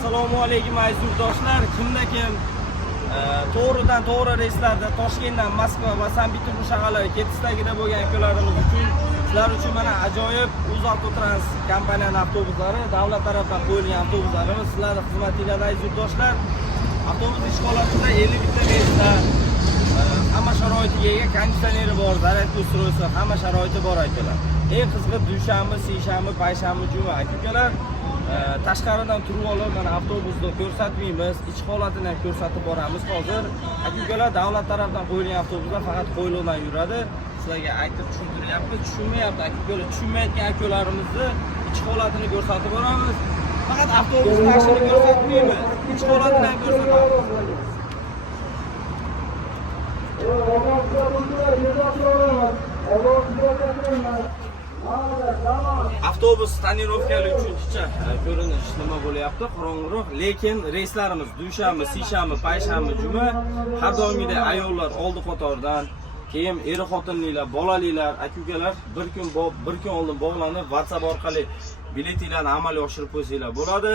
Assalomu alaykum aziz yurtdoshlar. Kimda kim to'g'ridan to'g'ri reyslarda Toshkentdan Moskva va Sankt-Peterburg shaharlariga ketishda bo'lgan ukalarimiz uchun sizlar uchun mana ajoyib UzAutotrans kompaniyasining avtobuslari, davlat tomonidan qo'yilgan avtobuslarimiz sizlarning xizmatingizda aziz yurtdoshlar. Avtobus ish holatida 51 ta reysda hamma sharoitiga ega, konditsioneri bor, zaryadka ustroysi, hamma sharoiti bor akalar. Eng qizig'i dushanba, seshanba, payshanba, juma akalar. Tashqaridan turib olib, mana avtobusni ko'rsatmaymiz, ichki holatini ham ko'rsatib boramiz. Hozir akalar davlat tomonidan qo'yilgan avtobuslar faqat qo'yiluvdan yuradi. Sizlarga aytib tushuntiryapmiz, tushunmayapti akalar, tushunmayotgan akalarimizni ichki holatini ko'rsatib boramiz. Faqat avtobus tashini ko'rsatmaymiz, ichki holatini ham ko'rsatamiz. Avtobus tonirovkali uchinchi ko'rinish nima bo'lyapti? Qorong'uroq, lekin reyslarimiz dushanba, seshanba, payshanba, juma har doimgidek ayollar oldi qatordan, keyin er-xotinliklar, bolalilar, aka-ukalar bir kun oldin bog'lanib WhatsApp orqali biletinglarni amalga oshirib qo'ysanglar bo'ladi.